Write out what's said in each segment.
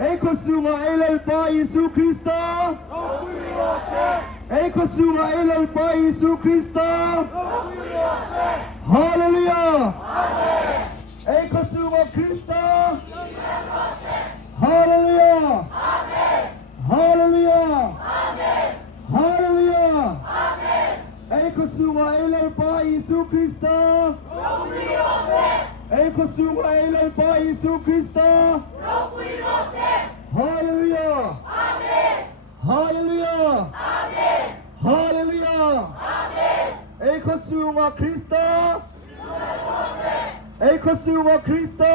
Ecco ila al Yesu Kristo. Ecco ila al Yesu Kristo. Haleluya. Ecco Kristo. Haleluya. Haleluya. Haleluya. Ecco ila al Yesu Kristo. Ecco ila al Yesu Kristo. Haleluya. Haleluya. Haleluya. Ecco Kristo. Ecco Kristo.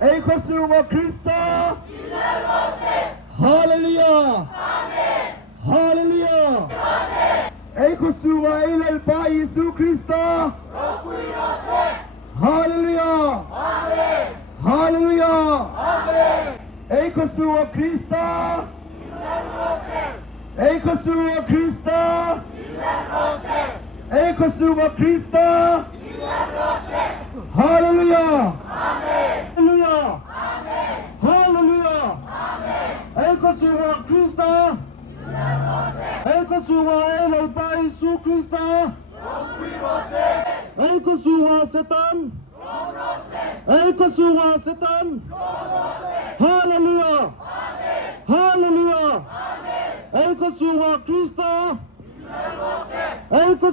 Ecco Kristo. Haleluya. Haleluya. Ecco ila al Yesu Kristo. Haleluya. Haleluya. Ecco Kristo. Ecco Kristo. Ecco Kristo. Haleluya. Haleluya. Haleluya. Ecco Kristo. Ecco ila al Yesu Kristo. Ecco setan. Ecco setan. Haleluya. Haleluya. Ecco Kristo. Ecco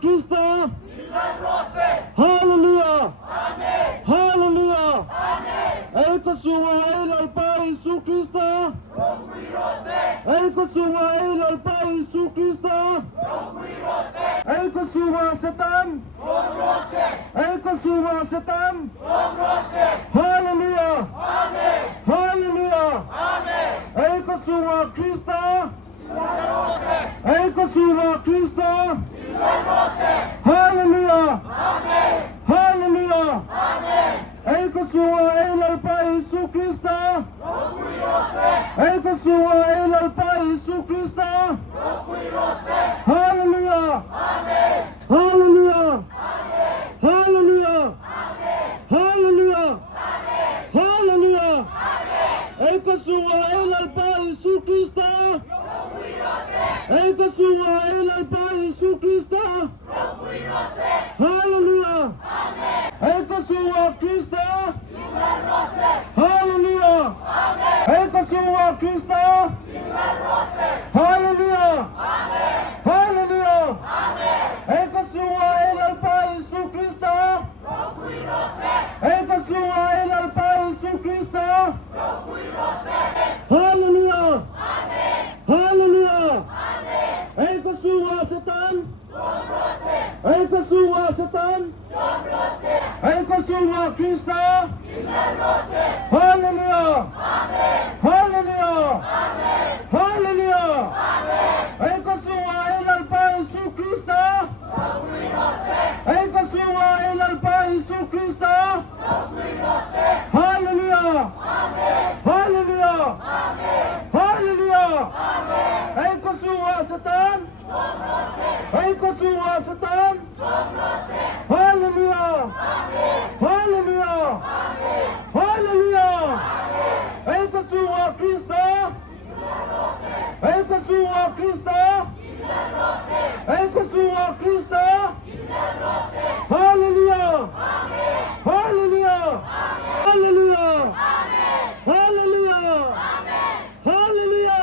Kristo. Haleluya. Haleluya. Ecco ila al Yesu Kristo. Ecco ila al Yesu Kristo. Ecco setan. Ecco setan. Haleluya. Haleluya. Ecco Kristo. Ecco Kristo. Haleluya. Haleluya. Ecco ila al Yesu Kristo. Ecco ila al Yesu Kristo. Haleluya. Haleluya. Haleluya. Haleluya. Haleluya. Ecco ila al Yesu Kristo. Ecco ila al Yesu Kristo. Haleluya. Ecco Kristo. Haleluya. Ecco Kristo. Haleluya. Haleluya. Ecco ila al Yesu Kristo. Ecco ila al Yesu Kristo. Haleluya. Haleluya. Ecco setan. Ecco setan. Ecco Kristo. Haleluya. Haleluya. Haleluya. Ecco ila al Yesu Kristo. Ecco ila al Yesu Kristo. Haleluya. Haleluya. Haleluya. Ecco setan. Ecco setan. Haleluya. Haleluya. Haleluya. Ecco Kristo. Ecco Kristo. Ecco Kristo. Haleluya. Haleluya. Haleluya. Haleluya. Haleluya.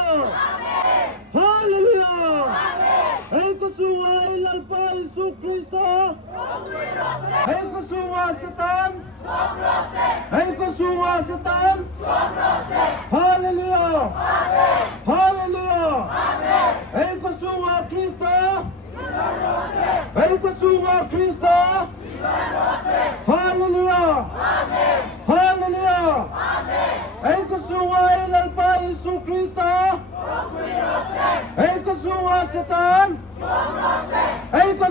Haleluya. Ecco ila al Yesu Kristo. Ecco setan. Ecco setan. Haleluya. Haleluya. Ecco Kristo. Ecco Kristo. Haleluya. Haleluya. Ecco ila al Yesu Kristo. Ecco setan. Ecco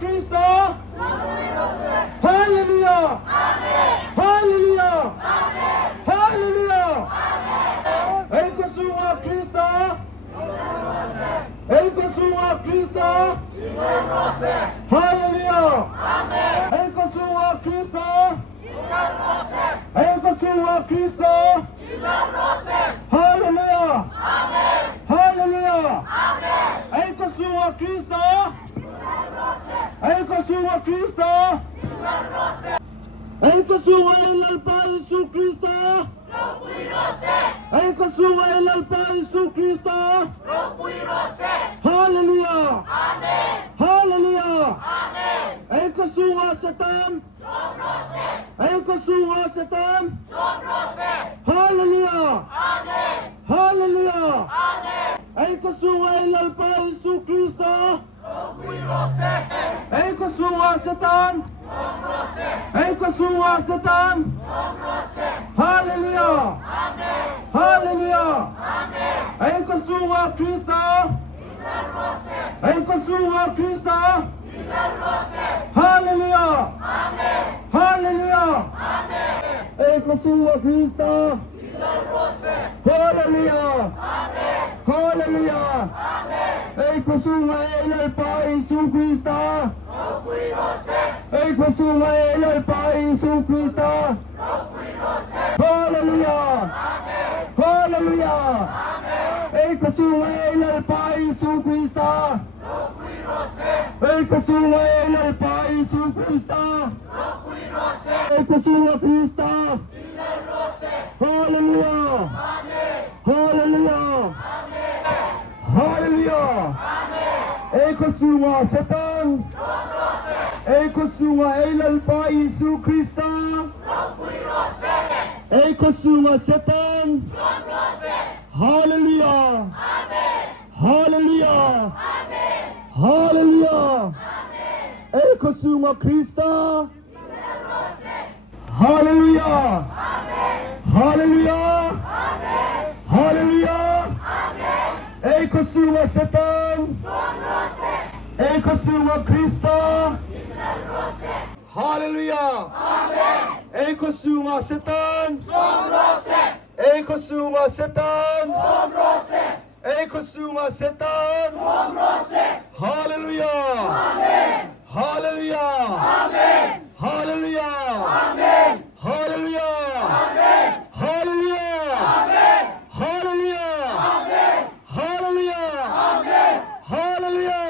Kristo. Haleluya. Haleluya. Haleluya. Ecco Kristo. Ecco Kristo. Haleluya. Ecco Kristo. Ecco Yeshua Kristo. Halleluja. Halleluja. Ek Yeshua Kristo. Ek Yeshua Kristo. Ek Yeshua ilal pa Yesu Kristo. Ek Yeshua ilal pa Yesu Kristo. Halleluja. Halleluja. Ek Yeshua Satan. Ek Yeshua Satan. Halleluja. Halleluja. Ek Yeshua ilal pa Yesu Kristo. Ek Yeshua Satan. Ek Yeshua Satan. Halleluja. Halleluja. Ek Yeshua Kristo. Ek Yeshua Kristo. Halleluja. Halleluja. Ek Yeshua Kristo. Halleluja. Halleluja. Ek Yeshua ilal pa Yesu Kristo. Ek Yeshua ilal pa Yesu Kristo. Halleluja. Halleluja. Ek Yeshua ilal pa Yesu Kristo. Ek Yeshua ilal pa Yesu Kristo. Ek Yeshua Kristo. Halleluja. Halleluja. Halleluja. Ek Yeshua Satan. Ek Yeshua ilal pa Yesu Kristo. Ek Yeshua Satan. Halleluja. Halleluja. Halleluja. Ek Yeshua Kristo. Halleluja. Halleluja. Halleluja. Ek Yeshua Satan. Ek Yeshua Kristo. Halleluja. Ek Yeshua Satan. Ek Yeshua Satan. Ek Yeshua Satan. Halleluja. Halleluja. Halleluja. Halleluja. Halleluja. Halleluja. Halleluja. Halleluja.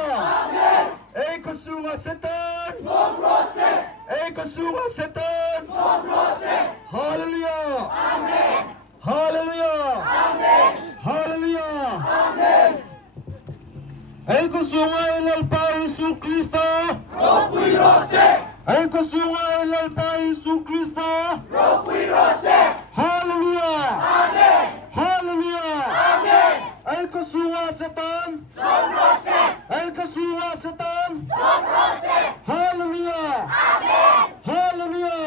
Ek Yeshua Satan. Ek Yeshua Satan. Halleluja. Halleluja. Halleluja. Ek Yeshua ilal pa Yesu Kristo. Ek Yeshua ilal pa Yesu Kristo. Halleluja. Halleluja. Ek Yeshua Satan. Ek Yeshua Satan. Halleluja. Halleluja.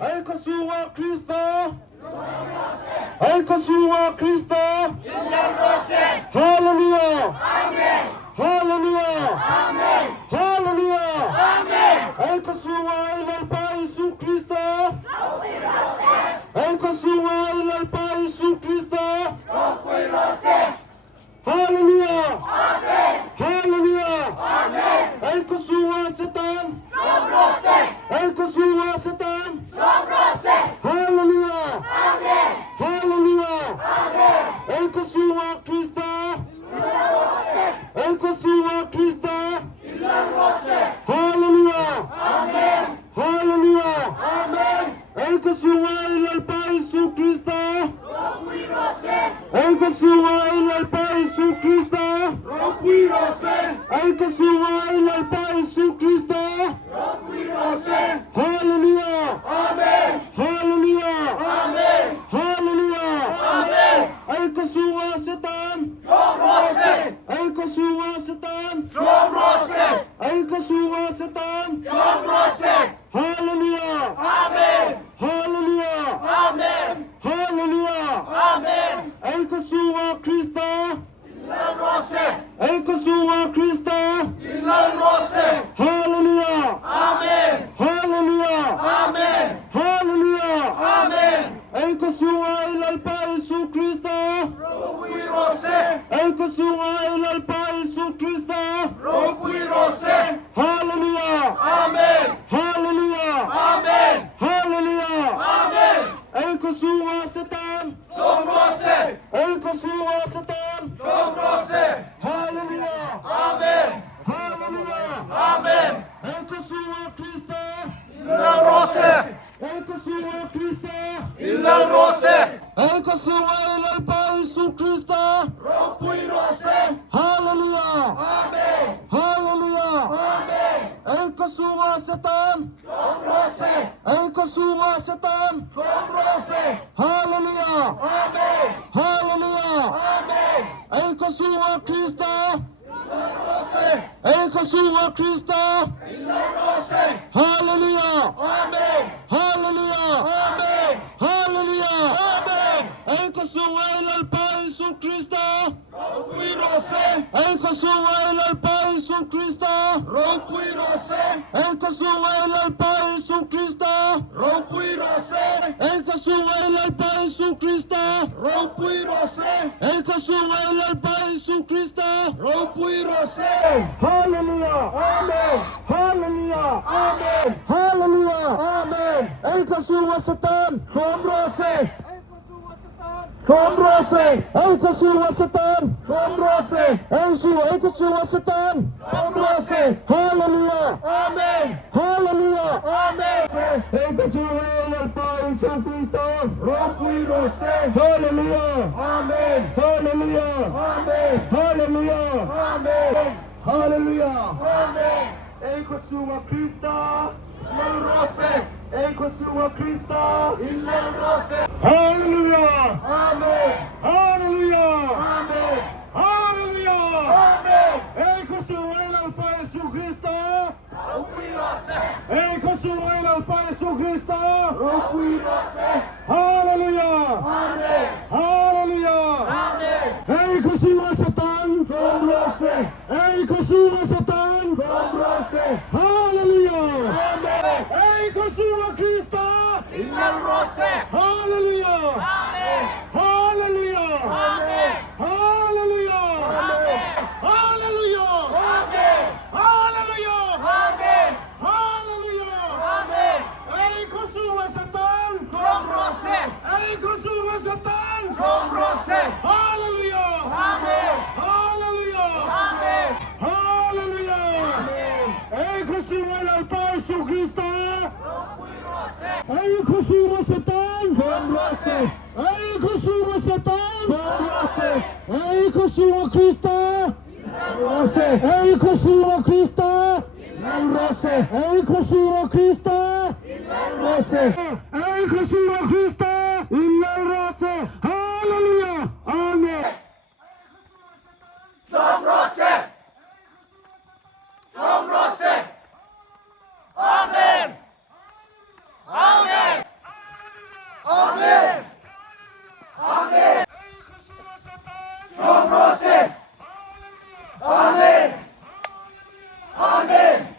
Ek Yeshua Kristo. Ek Yeshua Kristo. Halleluja. Halleluja. Halleluja. Ek Yeshua ilal pa Yesu Kristo. Ek Yeshua ilal pa Yesu Kristo. Halleluja. Halleluja. Ek Yeshua Satan. Ek Yeshua Satan. Halleluja. Halleluja. Ek Yeshua Kristo. Ek Yeshua Kristo. Halleluja. Halleluja. Ek Yeshua ilal pa Yesu Kristo. Ek Yeshua ilal pa Yesu Kristo. Ek Yeshua ilal pa Yesu Kristo. Halleluja. Halleluja. Halleluja. Ek Yeshua Satan. Ek Yeshua Satan. Ek Yeshua Satan. Halleluja. Halleluja. Halleluja. Ek Yeshua Kristo. Ek Yeshua Kristo. Halleluja. Halleluja. Rose, Ecosuma Cristo, Illal Rose, Ecosuma ilal Paisu Cristo, Rompui Rose, Hallelujah, Amen, Hallelujah, Amen, Ecosuma setan, Kom Rose, Ecosuma setan, Kom Rose, Hallelujah, Amen, Hallelujah, Amen, Ecosuma Cristo, Illal Rose, Ecosuma Cristo, Illal Rose, Hallelujah, Amen, Hallelujah, Amen, Hallelujah, Amen, Ecosuma ilal Paisu Cristo, Rompui Rose, Ecosuma ilal Paisu Cristo, Rompui Rose, Ecosuma ilal Paisu Cristo, Rompui Rose, Ecosuma ilal Paisu Cristo, Rompui Rose, Ecosuma ilal Paisu Cristo, Rompui Rose, Hallelujah, Amen, Hallelujah, Amen, Hallelujah, Amen, Ecosuma setan, Kom Rose, Kom Rose, Ecosuma setan, Kom Rose, Ecosuma setan, Kom Rose, Hallelujah, Amen, Hallelujah, Amen, Ecosuma ilal Paisu Cristo, Rompui Rose, Hallelujah, Amen, Hallelujah, Amen, Hallelujah, Amen, Hallelujah, Amen, Ecosuma Cristo, Illal Rose, Ecosuma Cristo, Illal Rose, Hallelujah, Amen, Hallelujah, Amen, Hallelujah, Amen, Ecosuma ilal Paisu Cristo, Rompui Rose, Ecosuma ilal Paisu Cristo, Rompui Rose, Hallelujah, Amen, Hallelujah, Amen, Ecosuma setan, Kom Rose, Ecosuma setan, Kom Rose, Hallelujah, Amen, Ecosuma Cristo, Illal Rose, Hallelujah, Amen, Hallelujah, Amen, Hallelujah, Amen, Hallelujah, Amen, Hallelujah, Amen, Hallelujah, Amen, Ecosuma setan, Kom Rose, Ecosuma setan, Kom Rose, Hallelujah, Amen, Hallelujah, Amen, Hallelujah, Ecosuma ilal Paisu Cristo, Rompui Rose, Ecosuma setan, Kom Rose, Ecosuma setan, Kom Rose, Ecosuma Cristo, Rose, Ecosuma Cristo, Rose, Ecosuma Cristo, Rose, Ecosuma Cristo, Illal Rose, Hallelujah, Amen. Kom Rose, Kom Rose, Amen, Amen, Amen, Amen, Kom Rose, Amen, Amen,